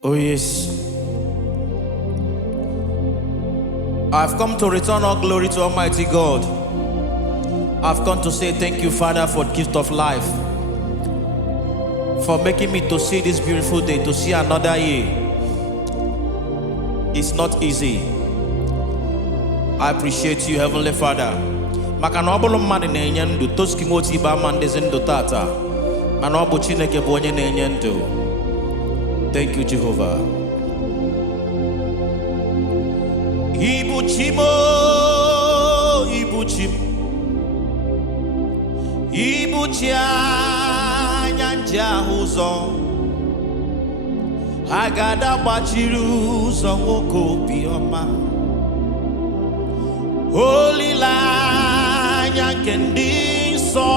Oh yes. I've come to return all glory to Almighty God. I've come to say thank you, Father, for the gift of life, for making me to see this beautiful day, to see another year. It's not easy. I appreciate you, Heavenly Father. Makana obolo mmadụ na-enye ndụ toski nwoti ibe ama ndezi ndụ tata mana ọ bụ Chineke bụ onye na-enye ndụ. Thank you, Jehovah. Ibuchimo, Ibuchim, Ibuchia nyanja ụzọ, agada gbachiri ụzọ nwoke obiọma, olileanya nke ndị nsọ.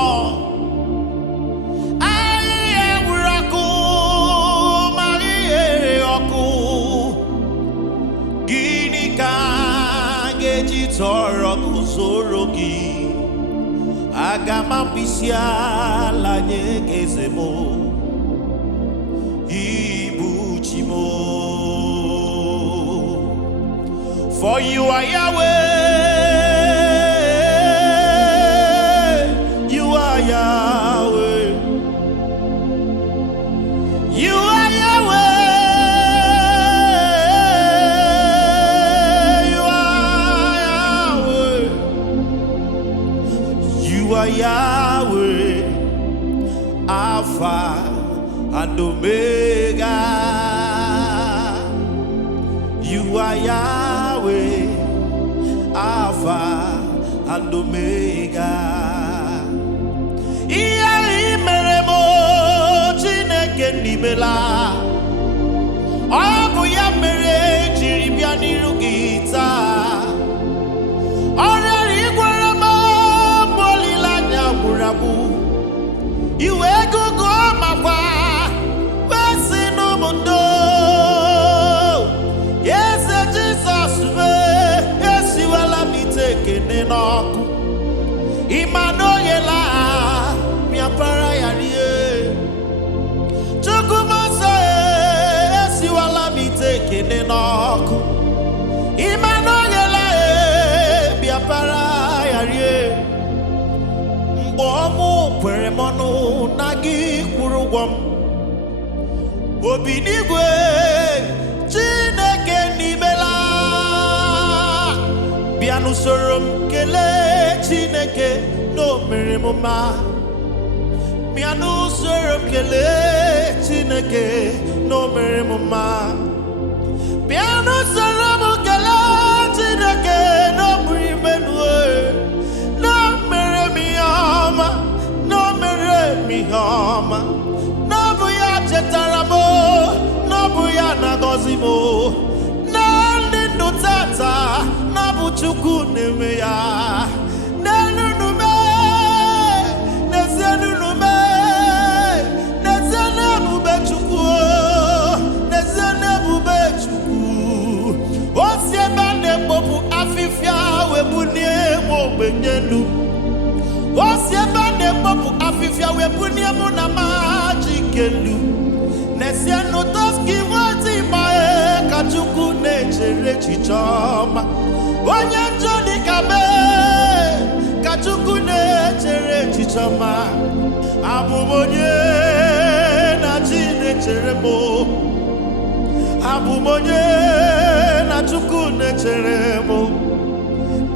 Tọrọ guzoro gị aga m akpịsị ala nye gị eze m Ibuchi m. For you are Yahweh, you are Yahweh, you are Yahweh. You are Yahweh, Alpha and Omega. You are Yahweh, Alpha and Omega. Ihe mere mo Chineke n'imela, ọ bụ ya mere jiri bịa n'iru gị taa. You ego go makwa wesi no mundo. Yes, Jesus we yes you will be taken in oku. Imano yela mi apara yari. Chukumase yes you will be taken in oku. Imano yela mi apara yari. Omu kweremonu nagi kurugwam obinigwe Chineke n'imela bianu sorom kele Chineke no mere mma bianu sorom kele Chineke no mere mma bianu sorom kele Chineke no mere menue no mere mi homa no buya chetaramo no buya nagozimo no lindu tata no buchuku nemeya nenunume nezenunume nezenebubechuku nezenebubechuku osiebane popu afifia webunie mo benyenu. Osiebane popu afifia webunie mo na majikelu. Nesiano toski wati mae kachuku nechere chichoma. Onye njoni kame kachuku nechere chichoma. Abumonye na chinechere mo. Abumonye na chuku nechere mo.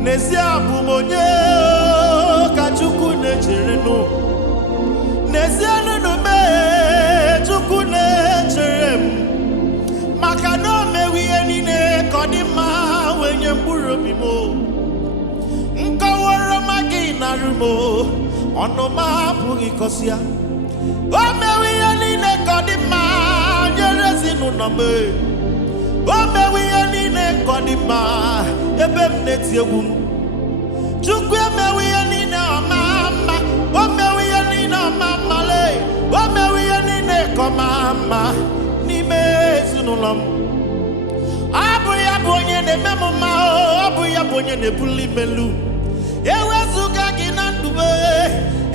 Nesi abumonye Chukwu nechere no nezienu no me Chukwu nechere m maka no mewiye niile kodima wenye mkpụrụ obi mo nkọwara magi narumo ọnụma apụghị kọsịa o mewiye niile kodima nyere ezinụlọ m o mewiye niile kodima ebe m na-eti egwu m Chukwu emewiye niile ọmama o mewiye niile ọmama le o mewiye niile kọmama n'ime ezinụlọ m abụ ya bụ onye na-eme m mma ọ bụ ya bụ onye na-ebuli melu ewezuga gị na ndụ m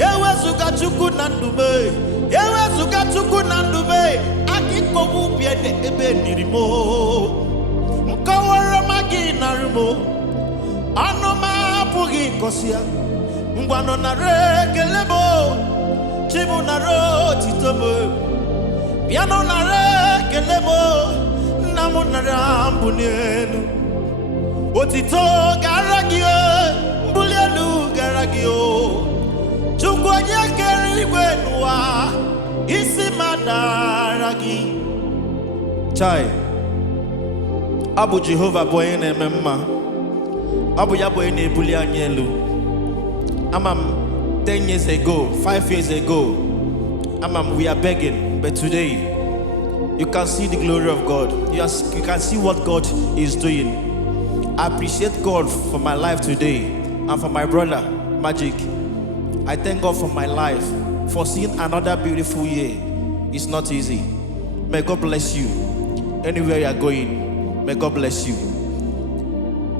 ewezuga Chukwu na ndụ m ewezuga Chukwu na ndụ m akịkọgbu bịa ebe nyirimo nkawara magi narimo anoma pugi kosia ngwano na rekelebo chibu na ro titobo piano na rekelebo namo na rambunenu otito garagio mbulelu garagio chukwaje kerigwe nuwa isi madaragi chai abu Jehovah boy na ememma abu ya boy na ebuli anyelu amam 10 years ago 5 years ago amam we are begging, but today you can see the glory of God. You can see what God is doing. I appreciate God for my life today and for my brother Magic. I thank God for my life, for seeing another beautiful year. It's not easy. May God bless you. Anywhere you are going, may God bless you.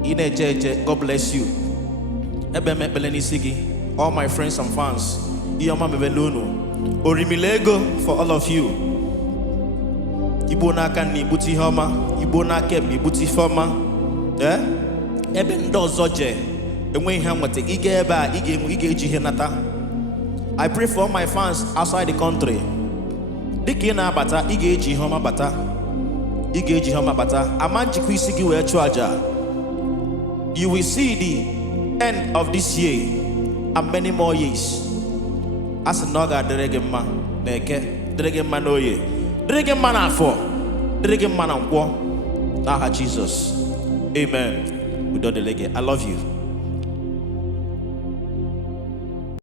Inejeje, God bless you. All my friends and fans, Orimilego for all of you. Ibona kan ni buti homa, Ibona kem ni buti foma. Eben dozoje. Enwe hamwate ige eba ige jihenata. I pray for all my fans outside the country. Dikina bata ige jihoma bata. Ige jihoma bata. Amanji kwisigi we chuaja. You will see the end of this year and many more years. As a noga deregema neke deregema noye deregema na for deregema na kwa. Now Jesus. Amen. We don't delege. I love you.